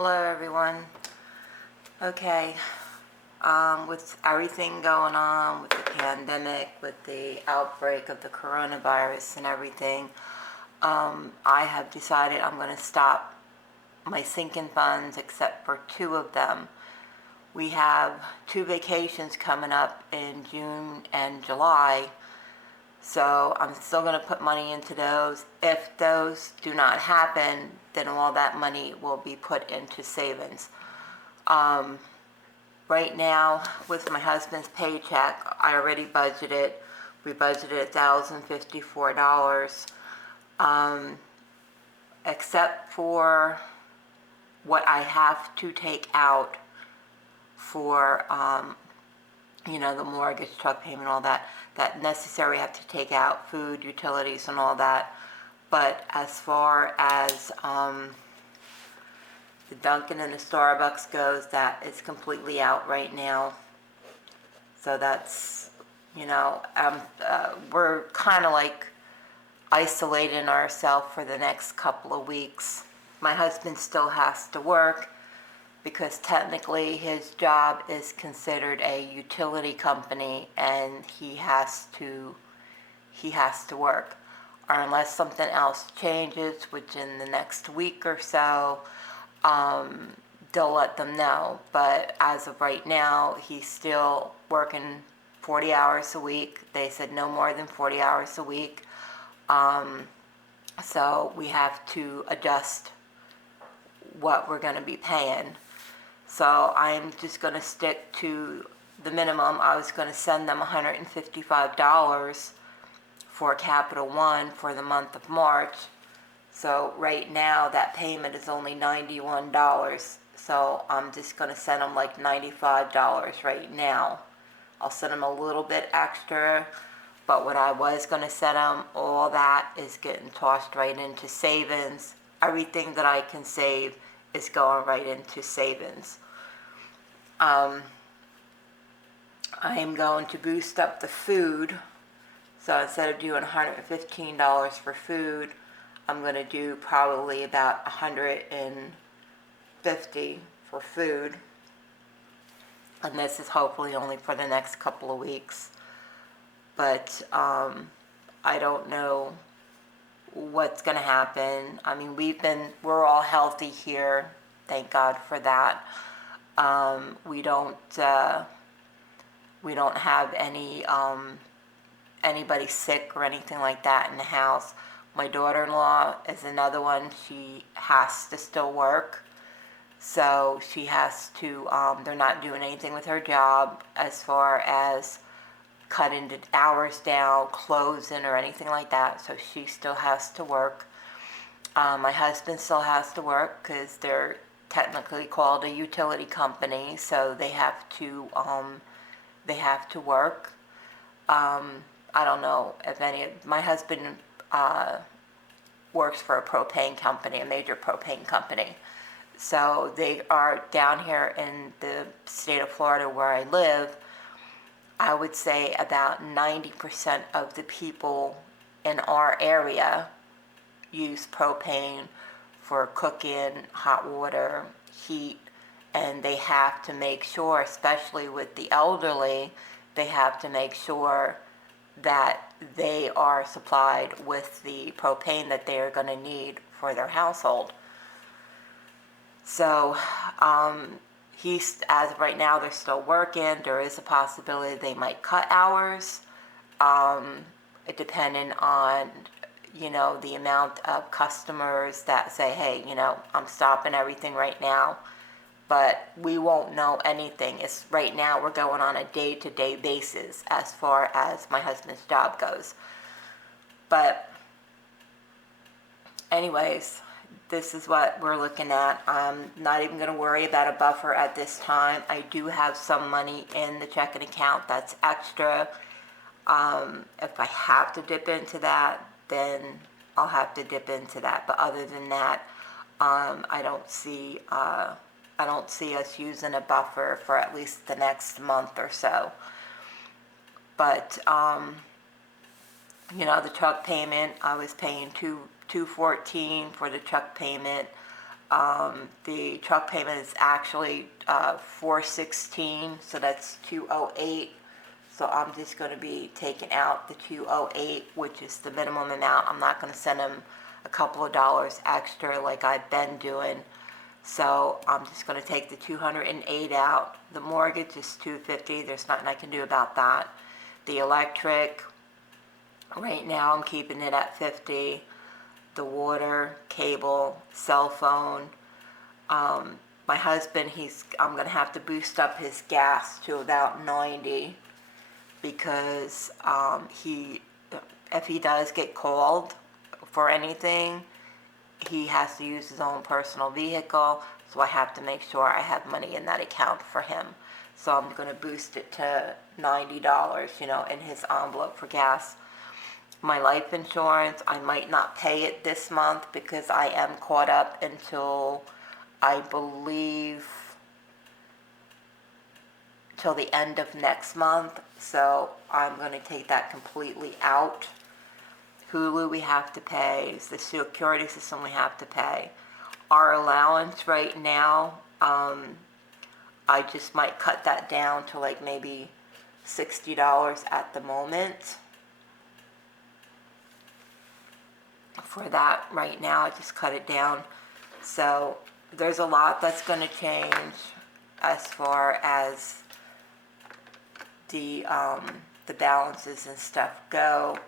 Hello everyone. Okay, with everything going on with the pandemic, with the outbreak of the coronavirus and everything, I have decided I'm going to stop my sinking funds except for two of them. We have two vacations coming up in June and July, so I'm still going to put money into those. If those do not happen, then all that money will be put into savings. Right now, with my husband's paycheck, I already budgeted. We budgeted $1,054, except for what I have to take out for, the mortgage, truck payment, all that necessary. I have to take out food, utilities, and all that. But as far as the Dunkin' and the Starbucks goes, that is completely out right now. So that's, we're kind of like isolating ourselves for the next couple of weeks. My husband still has to work because technically his job is considered a utility company and he has to work. Or unless something else changes, which in the next week or so, they'll let them know. But as of right now, he's still working 40 hours a week. They said no more than 40 hours a week. So we have to adjust what we're going to be paying. So I'm just going to stick to the minimum. I was going to send them $155 for Capital One for the month of March. So right now that payment is only $91. So I'm just going to send them like $95 right now. I'll send them a little bit extra, but what I was going to send them, all that is getting tossed right into savings. Everything that I can save is going right into savings. I am going to boost up the food. So instead of doing $115 for food, I'm going to do probably about $150 for food. And this is hopefully only for the next couple of weeks. But I don't know what's going to happen. I mean, we're all healthy here. Thank God for that. We don't have anybody sick or anything like that in the house. My daughter-in-law is another one. She has to still work. So she has to, they're not doing anything with her job as far as cutting the hours down, closing, or anything like that. So she still has to work. My husband still has to work because they're technically called a utility company. So they have to work. I don't know if my husband works for a propane company, a major propane company. So they are down here in the state of Florida where I live. I would say about 90% of the people in our area use propane for cooking, hot water, heat, and they have to make sure, especially with the elderly, they have to make sure that they are supplied with the propane that they are going to need for their household. So as of right now, they're still working. There is a possibility they might cut hours, depending on, the amount of customers that say, hey, I'm stopping everything right now. But we won't know anything. It's right now we're going on a day-to-day basis as far as my husband's job goes. But anyways, this is what we're looking at. I'm not even going to worry about a buffer at this time. I do have some money in the checking account that's extra. If I have to dip into that, then I'll have to dip into that. But other than that, I don't see us using a buffer for at least the next month or so. But the truck payment, I was paying $214 for the truck payment. The truck payment is actually $416, so that's $208. So I'm just going to be taking out the $208, which is the minimum amount. I'm not going to send him a couple of dollars extra like I've been doing. So I'm just going to take the $208 out. The mortgage is $250. There's nothing I can do about that. The electric, right now I'm keeping it at $50. The water, cable, cell phone. My husband, I'm going to have to boost up his gas to about $90 because if he does get called for anything, he has to use his own personal vehicle, so I have to make sure I have money in that account for him. So I'm going to boost it to $90, in his envelope for gas. My life insurance, I might not pay it this month because I am caught up until, I believe, till the end of next month. So I'm going to take that completely out. Hulu we have to pay. The security system we have to pay. Our allowance right now, I just might cut that down to like maybe $60 at the moment. For that right now, I just cut it down. So there's a lot that's going to change as far as the balances and stuff go,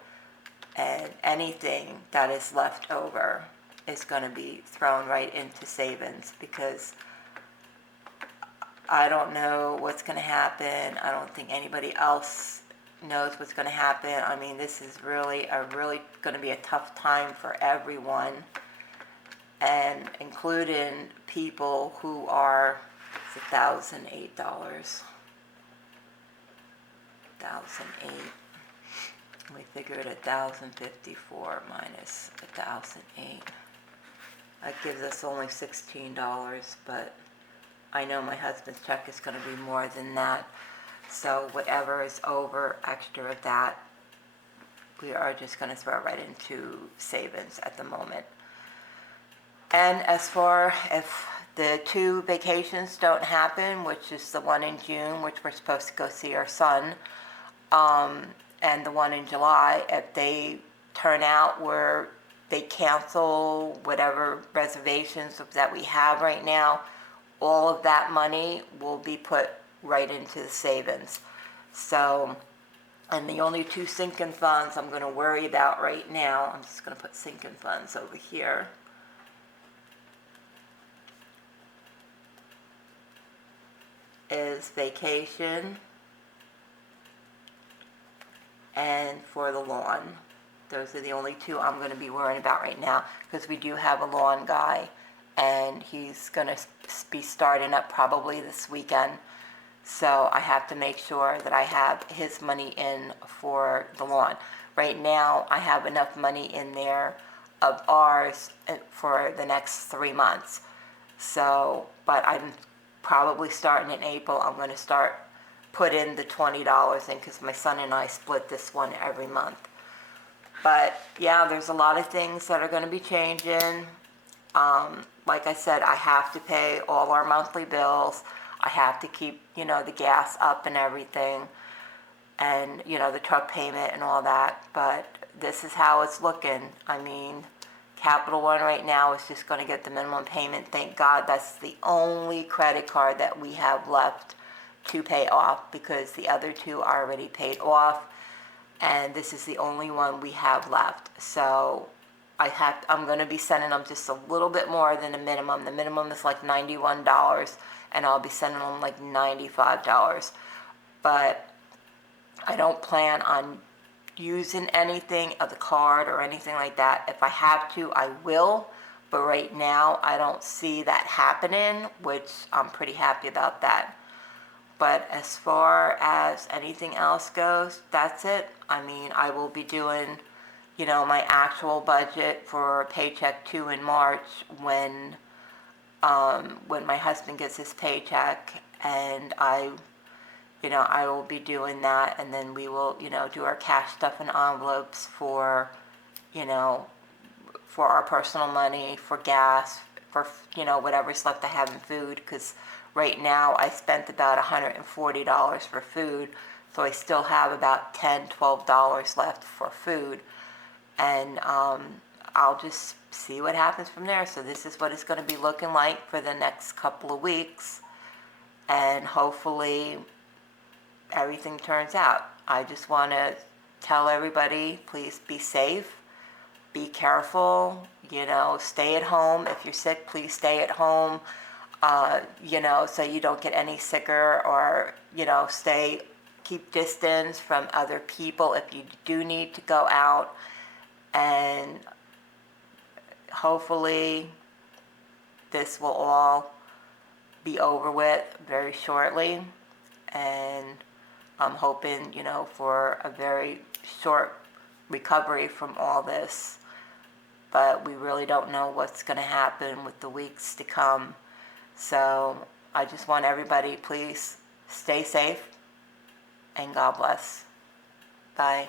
and anything that is left over is going to be thrown right into savings because I don't know what's going to happen. I don't think anybody else knows what's going to happen. I mean, this is really going to be a tough time for everyone, and including people who are $1,008. 1,008. We figured 1,054 minus 1,008. That gives us only $16, but I know my husband's check is going to be more than that. So whatever is over extra of that, we are just going to throw right into savings at the moment. And as far if the 2 vacations don't happen, which is the one in June, which we're supposed to go see our son, and the one in July, if they turn out where they cancel whatever reservations that we have right now, all of that money will be put right into the savings. So, and the only 2 sinking funds I'm going to worry about right now, I'm just going to put sinking funds over here. Is vacation and for the lawn. Those are the only 2 I'm going to be worrying about right now because we do have a lawn guy and he's going to be starting up probably this weekend. So I have to make sure that I have his money in for the lawn. Right now I have enough money in there of ours for the next 3 months. So, but I'm probably starting in April, I'm going to put in the $20 in because my son and I split this one every month. But yeah, there's a lot of things that are going to be changing. Like I said, I have to pay all our monthly bills. I have to keep, the gas up and everything, and, the truck payment and all that. But this is how it's looking. I mean, Capital One right now is just going to get the minimum payment. Thank God that's the only credit card that we have left to pay off because the other 2 are already paid off, and this is the only one we have left. So I'm going to be sending them just a little bit more than the minimum. The minimum is like $91, and I'll be sending them like $95. But I don't plan on using anything of the card or anything like that. If I have to, I will. But right now, I don't see that happening, which I'm pretty happy about that. But as far as anything else goes, that's it. I mean, I will be doing, my actual budget for Paycheck 2 in March when my husband gets his paycheck, and I will be doing that, and then we will, do our cash stuff in envelopes for our personal money, for gas, for, whatever's left I have in food, because right now I spent about $140 for food, so I still have about $10-12 left for food, and I'll just see what happens from there. So this is what it's going to be looking like for the next couple of weeks, and hopefully everything turns out. I just want to tell everybody, please be safe, be careful, stay at home. If you're sick, please stay at home, so you don't get any sicker, or, keep distance from other people if you do need to go out. And hopefully this will all be over with very shortly. And I'm hoping, for a very short recovery from all this. But we really don't know what's going to happen with the weeks to come. So I just want everybody, please stay safe, and God bless. Bye.